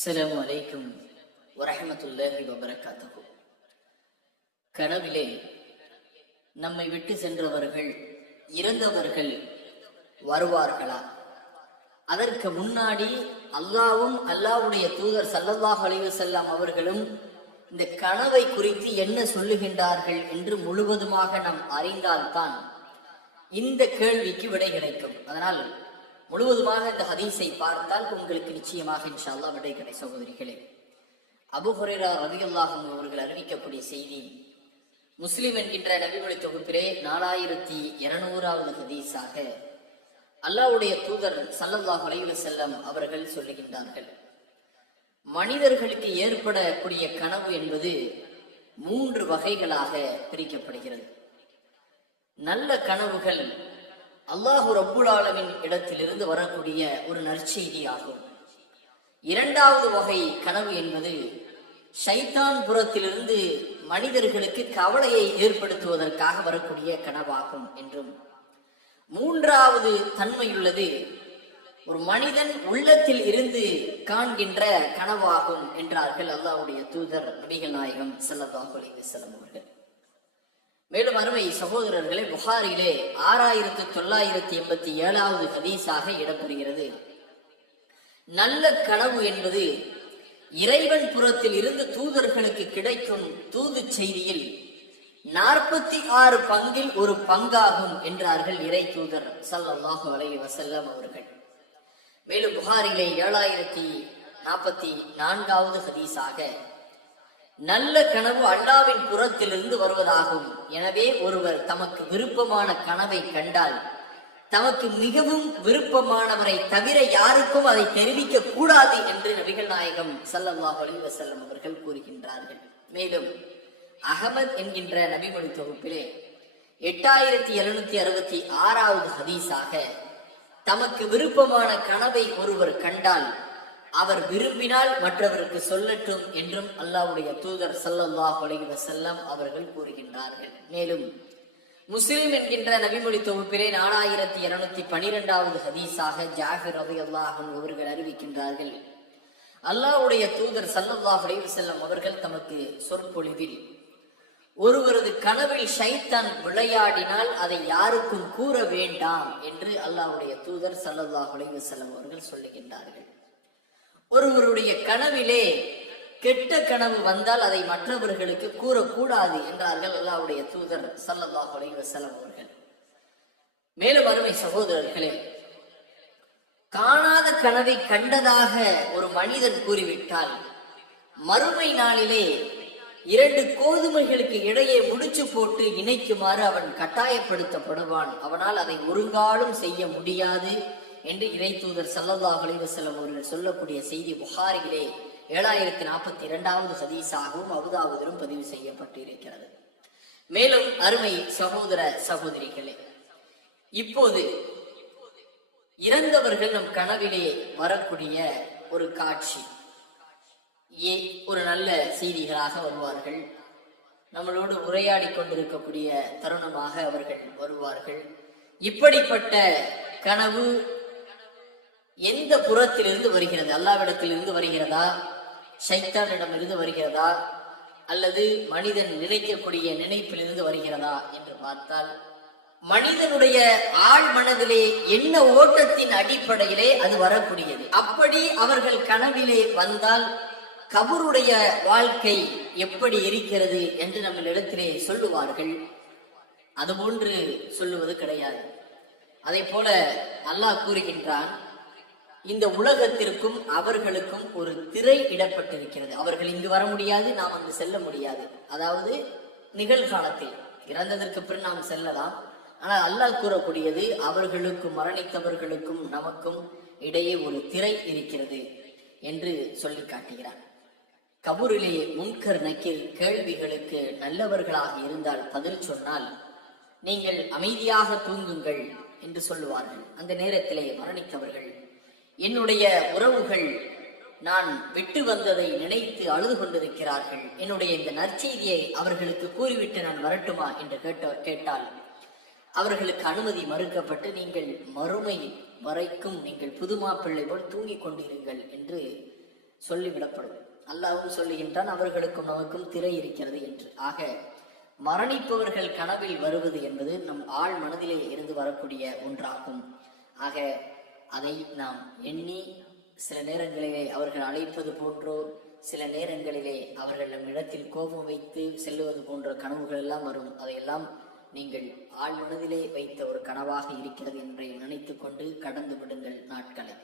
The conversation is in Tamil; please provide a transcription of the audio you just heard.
அஸ்ஸலாமு அலைக்கும் வரஹ்மத்துல்லாஹி வபரகாத்துஹு. கனவிலே நம்மை விட்டு சென்றவர்கள், இறந்தவர்கள் வருவார்களா? அதற்கு முன்னாடி அல்லாவும் அல்லாஹ்வுடைய தூதர் ஸல்லல்லாஹு அலைஹி வஸல்லம் அவர்களும் இந்த கனவை குறித்து என்ன சொல்லுகின்றார்கள் என்று முழுவதுமாக நாம் அறிந்தால்தான் இந்த கேள்விக்கு விடை கிடைக்கும். அதனால் முழுவதுமாக இந்த ஹதீஸை பார்த்தால் உங்களுக்கு நிச்சயமாக இன்ஷா அல்லாஹ் விடை கிடை. சகோதரிகளே, அபூ ஹுரைரா ரலியல்லாஹு அன்ஹு அவர்கள் அறிவிக்கக்கூடிய செய்தி முஸ்லிம் என்கின்ற நபிமொழி தொகுப்பிலே 4200வது ஹதீஸாக அல்லாஹ்வுடைய தூதர் ஸல்லல்லாஹு அலைஹி வஸல்லம் அவர்கள் சொல்லுகின்றார்கள், மனிதர்களுக்கு ஏற்படக்கூடிய கனவு என்பது 3 வகைகளாக பிரிக்கப்படுகிறது. நல்ல கனவுகள் அல்லாஹு ரப்புல் ஆலமீன் இடத்திலிருந்து வரக்கூடிய ஒரு நற்செய்தி ஆகும். இரண்டாவது வகை கனவு என்பது ஷைத்தான் புறத்திலிருந்து மனிதர்களுக்கு கவலையை ஏற்படுத்துவதற்காக வரக்கூடிய கனவாகும் என்றும், மூன்றாவது தன்மையுள்ளது ஒரு மனிதன் உள்ளத்தில் இருந்து காண்கின்ற கனவாகும் என்றார்கள் அல்லாஹ்வுடைய தூதர் நபிகள் நாயகம் ஸல்லல்லாஹு அலைஹி வஸல்லம் அவர்கள். மேலும் அருமை சகோதரர்களே, புகாரிலே 6987வது ஹதீஸாக இடம்பெறுகிறது, நல்ல கனவு என்பது இறைவன் புறத்தில் இருந்து தூதர்களுக்கு கிடைக்கும் தூது செய்தியில் 46 பங்கில் ஒரு பங்காகும் என்றார்கள் இறை தூதர் ஸல்லல்லாஹு அலைஹி வஸல்லம் அவர்கள். மேலும் புகாரிலே 7044வது ஹதீஸாக, நல்ல கனவு அல்லாஹ்வின் புறத்திலிருந்து வருவதாகும். எனவே ஒருவர் தமக்கு விருப்பமான கனவை கண்டால் தமக்கு மிகவும் விருப்பமானவரை தவிர யாருக்கும் அதை தெரிவிக்க கூடாது என்று நபிகள் நாயகம் ஸல்லல்லாஹு அலைஹி வஸல்லம் அவர்கள் கூறுகின்றார்கள். மேலும் அஹ்மத் என்கின்ற நபிமொழி தொகுப்பிலே 8766வது ஹதீஸாக, தமக்கு விருப்பமான கனவை ஒருவர் கண்டால் அவர் விரும்பினால் மற்றவருக்கு சொல்லட்டும் என்றும் அல்லாஹ்வுடைய தூதர் ஸல்லல்லாஹு அலைஹி வஸல்லம் அவர்கள் கூறுகின்றார்கள். மேலும் முஸ்லிம் என்கின்ற நபிமொழி தொகுப்பிலே 4212வது ஹதீஸாக ஜாஃபிர் ரலியல்லாஹு அன்ஹு அவர்கள் அறிவிக்கின்றார்கள், அல்லாஹ்வுடைய தூதர் ஸல்லல்லாஹு அலைஹி வஸல்லம் அவர்கள் தமக்கு சொற்பொழிவில், ஒருவரது கனவில் ஷைத்தான் விளையாடினால் அதை யாருக்கும் கூற வேண்டாம் என்று அல்லாஹ்வுடைய தூதர் ஸல்லல்லாஹு அலைஹி வஸல்லம் அவர்கள் சொல்லுகின்றார்கள். ஒருவருடைய கனவிலே கெட்ட கனவு வந்தால் அதை மற்றவர்களுக்கு கூறக்கூடாது என்றார்கள் அல்லாஹ்வுடைய தூதர் ஸல்லல்லாஹு அலைஹி வஸல்லம் அவர்கள். மேலும் அருமை சகோதரர்களே, காணாத கனவை கண்டதாக ஒரு மனிதன் கூறிவிட்டால் மறுமை நாளிலே 2 கோதுமைகளுக்கு இடையே முடிச்சு போட்டு இணைக்குமாறு அவன் கட்டாயப்படுத்தப்படுவான். அவனால் அதை ஒருங்காலும் செய்ய முடியாது என்று இறை தூதர் ஸல்லல்லாஹு அலைஹி வஸல்லம் அவர்கள் சொல்லக்கூடிய செய்தி புகாரியிலே 7042வது ஹதீஸாகவும் அபூதாவுதிலும் பதிவு செய்யப்பட்டிருக்கிறது. மேலும் அருமை சகோதர சகோதரிகளே, இப்போது இறந்தவர்கள் நம் கனவிலே வரக்கூடிய ஒரு காட்சி, ஒரு நல்ல செய்திகளாக வருவார்கள். நம்மளோடு உரையாடி கொண்டிருக்கக்கூடிய தருணமாக அவர்கள் வருவார்கள். இப்படிப்பட்ட கனவு எந்த புறத்திலிருந்து வருகிறது? அல்லாஹ்விடத்திலிருந்து வருகிறதா, ஷைத்தானிடம் இருந்து வருகிறதா, அல்லது மனிதன் நினைக்கக்கூடிய நினைப்பிலிருந்து வருகிறதா என்று பார்த்தால், மனிதனுடைய ஆழ் மனதிலே என்ன ஓட்டத்தின் அடிப்படையிலே அது வரக்கூடியது. அப்படி அவர்கள் கனவிலே வந்தால் கபருடைய வாழ்க்கை எப்படி இருக்கிறது என்று நம்மளிடத்திலே சொல்லுவார்கள். அதுபோன்று சொல்லுவது கிடையாது. அதை போல அல்லாஹ் கூறுகின்றான், இந்த உலகத்திற்கும் அவர்களுக்கும் ஒரு திரை இடப்பட்டிருக்கிறது. அவர்கள் இங்கு வர முடியாது, நாம் அங்கு செல்ல முடியாது. அதாவது நிகழ்காலத்தில் இறந்ததற்கு பின் நாம் செல்லலாம். ஆனால் அல்லாஹ் கூறக்கூடியது, அவர்களுக்கும் மரணித்தவர்களுக்கும் நமக்கும் இடையே ஒரு திரை இருக்கிறது என்று சொல்லி காட்டுகிறார். கபூரிலே முன்கர் நக்கீர் கேள்விகளுக்கு நல்லவர்களாக இருந்தால் பதில் சொன்னால், நீங்கள் அமைதியாக தூங்குங்கள் என்று சொல்லுவார்கள். அந்த நேரத்திலே மரணித்தவர்கள், என்னுடைய உறவுகள் நான் விட்டு வந்ததை நினைத்து அழுது கொண்டிருக்கிறார்கள், என்னுடைய இந்த நற்செய்தியை அவர்களுக்கு கூறிவிட்டு நான் வரட்டுமா என்று கேட்டால் அவர்களுக்கு அனுமதி மறுக்கப்பட்டு, நீங்கள் மறுமை வரைக்கும் நீங்கள் புதுமா பிள்ளை போல் தூங்கிக் கொண்டிருங்கள் என்று சொல்லிவிடப்படும். அல்லாஹ்வும் சொல்லுகின்றான், அவர்களுக்கும் நமக்கும் திரை இருக்கிறது என்று. ஆக மரணிப்பவர்கள் கனவில் வருவது என்பது நம் ஆழ் மனதிலே இருந்து வரக்கூடிய ஒன்றாகும். ஆக அதை நாம் எண்ணி சில நேரங்களிலே அவர்கள் அழைப்பது போன்றோ, சில நேரங்களிலே அவர்கள் நம் இடத்தில் கோபம் வைத்து செல்லுவது போன்ற கனவுகள் எல்லாம் வரும். அதையெல்லாம் நீங்கள் ஆழ் மனதிலே வைத்த ஒரு கனவாக இருக்கிறது என்று நினைத்து கொண்டு கடந்து விடுங்கள் நாட்களை.